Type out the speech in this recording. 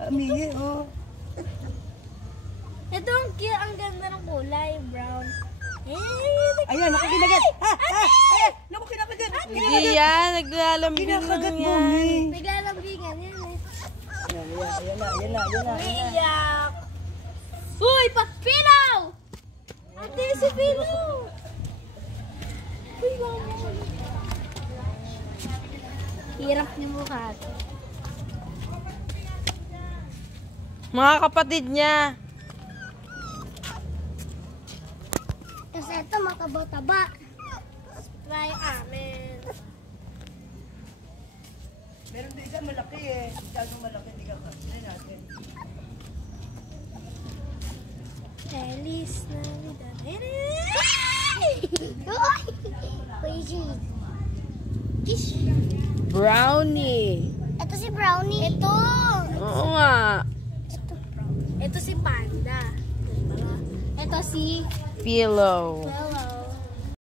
Amihi, oh. Ito ang ganda ng kulay, brown. Ayan, nakakinagat. Ayan, naku, kinakagat. Hindi yan, naglalambing lang Kinakagat, yan. Bumi. Naglalambingan yan eh. Ayan na. Iyak! Uy, Pilaw! Ate, si Pilaw! Uy, mama. Hirap ni mukha. Mga kapatid niya. Kasi ito makabotaba. Try amin. Meron din isa malaki eh. Masyadong malaki, hindi ka kasi natin. Feliz Navidad. Kiss. Brownie. Ito si Brownie. Ito. Oo nga. Ito si Panda. Ito si Pillow. Hello.